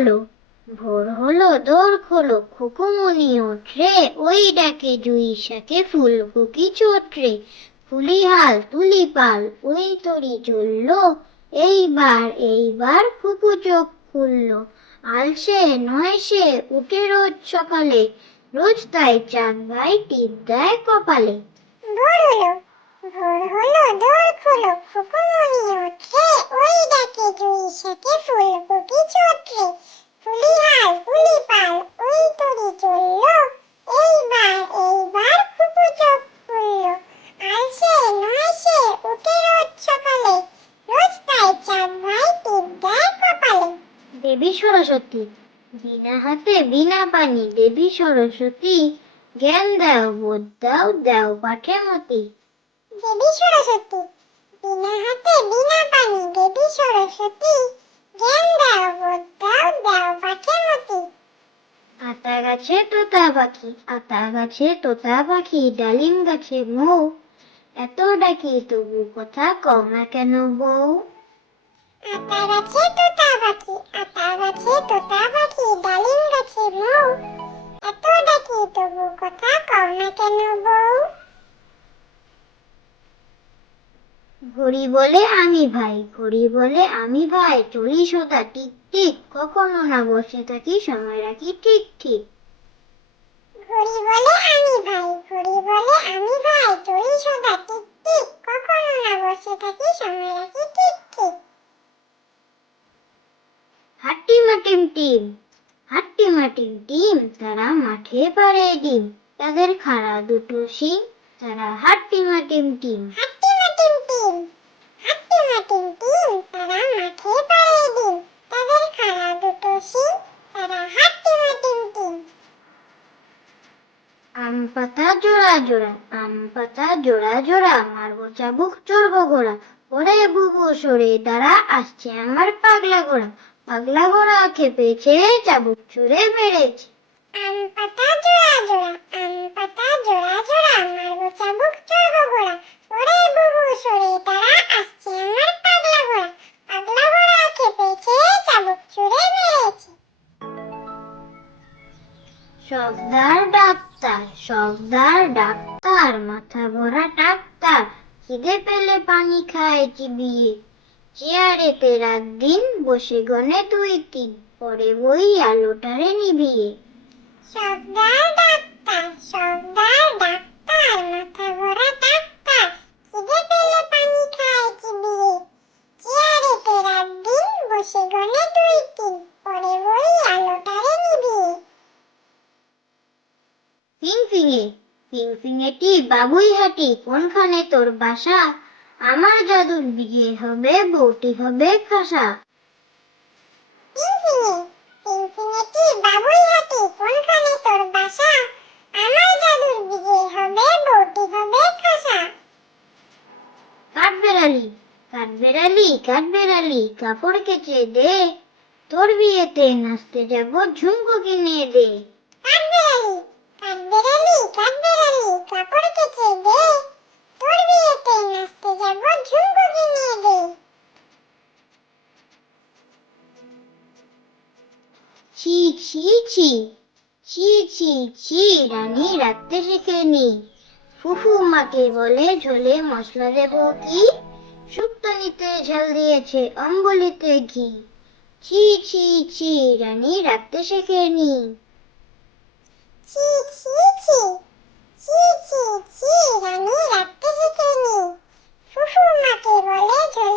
খোলো। ভোর হলো দোর খোলো, খুকুমনি ওঠরে, ওই ডাকে জুই শাকে ফুলকুকি চোটরে। ফুলি হাল তুলি পাল, ওই তরি চললো, এইবার খুকু চোখ খুললো। আলসে নয় সে, উঠে রোজ সকালে, রোজ তাই চাঁদ ভাই টিপ দেয় কপালে। ভোর হলো দোর খোলো, খুকুমনি ওঠরে, ওই ডাকে জুই শাকে ফুলকুকি চোটরে। ফুলি হাল তুলি পাল, ওই তরি চললো, এইবার খুকু চোখ খুললো। আলসে নয় সে, উঠে রোজ সকালে, রোজ তাই চাঁদ ভাই টিপ দেয় কপালে। দেবী সরস্বতী, বিনা হাতে বিনা পানি, দেবী সরস্বতী, জ্ঞান দাও বোধ দাও, দাও পাঠে মতি। দেবী সরস্বতী, বিনা হাতে বিনা পানি, দেবী সরস্বতী, জ্ঞান দাও বোধ দাও, দাও পাঠে মতি। আতা গাছে তোতা পাখি, আতা গাছে তোতা পাখি, ডালিম গাছে মৌ, এত ডাকি তবু কথা কও না কেন বউ। আতা গাছে তোতা পাখি, আতা গাছে তোতা পাখি, ডালিম গাছে মৌ, এত ডাকি তবু কথা কও না কেন বউ। ঘড়ি বলে আমি ভাই, ঘড়ি বলে আমি ভাই, চলি সদা টিক টিক, কখনো না বসে থাকি, সময় রাখি ঠিক ঠিক। ঘড়ি বলে আমি ভাই, ঘড়ি বলে আমি ভাই, চলি সদা টিক টিক, কখনো না বসে থাকি, সময় রাখি ঠিক ঠিক। হাট্টিমা টিম টিম, হাট্টিমা টিম টিম, তারা মাঠে পাড়ে ডিম, তাদের খাড়া দুটো শিং, তারা হাট্টিমা টিম টিম। হাট্টিমা টিম টিম, হাট্টিমা টিম টিম, তারা মাঠে পাড়ে ডিম, তাদের খাড়া দুটো শিং, তারা হাট্টিমা টিম টিম। আম পাতা জোড়া জোড়া, আম পাতা জোড়া জোড়া, মারবো চাবুক চড়বো ঘোড়া, ওরে বুবু সরে দাঁড়া, আসছে আমার পাগলা ঘোড়া, পাগলা ঘোড়া খেপেছে, চাবুক ছুঁড়ে মেরেছে। আম পাতা জোড়া জোড়া, আম পাতা জোড়া জোড়া, মারবো চাবুক চড়বো ঘোড়া, ওরে বুবু সরে দাঁড়া, আসছে আমার পাগলা ঘোড়া, পাগলা ঘোড়া খেপেছে, চাবুক ছুঁড়ে মেরেছে। সর্দার ডাক্তার, সর্দার ডাক্তার, মাথা ভরা ডাক্তার, খিদে পেলে পানি খায় চিবিয়ে, চেয়ারেতে রাত দিন বসে গনে দুই তিন, পরে বই আলোটারে নিভিয়ে। সর্দার ডাক্তার, সর্দার ডাক্তার, মাথা ভরা ডাক্তার, খিদে পেলে পানি খায় চিবিয়ে, চেয়ারেতে রাত দিন বসে গনে দুই তিন, পরে বই আলোটারে নিভিয়ে। ফিংফিঙে, ফিংফিঙেটি বাবুই হাটি, কোনখানে তোর বাসা, আমার জাদুর বিয়ে হবে, বউটি হবে খাসা। ফিনফিনে, ফিনফিনেটি বাবুই হাটি, কোনখানে তোর বাসা, আমার জাদুর বিয়ে হবে, বউটি হবে খাসা। কাঠবেড়ালি, কাঠবেড়ালি, কাঠবেড়ালি, কাপড় কেচে দে, তোর বিয়েতে নাচতে যাব, ঝুমকো কিনে দে। কাঠবেড়ালি, কাঠবেড়ালি, কাঠবেড়ালি, কাপড় কেচে দে, তোর বিয়েতে নাচতে যাব, ঝুমকো কিনে দে। ছি ছি ছি, ছি ছি ছি, রানী রাখতে শেখেনি, ফুফু মাকে বলে ঝোলে মশলা দেব কি, শুক্তানিতে ঝাল দিয়েছে, অম্বলিতে ঘি, ছি ছি ছি, রানী রাখতে শেখেনি। ছি ছি ছি, ছি ছি ছি, রানী রাখতে শেখেনি, ফুফু মাকে বলে ঝোলে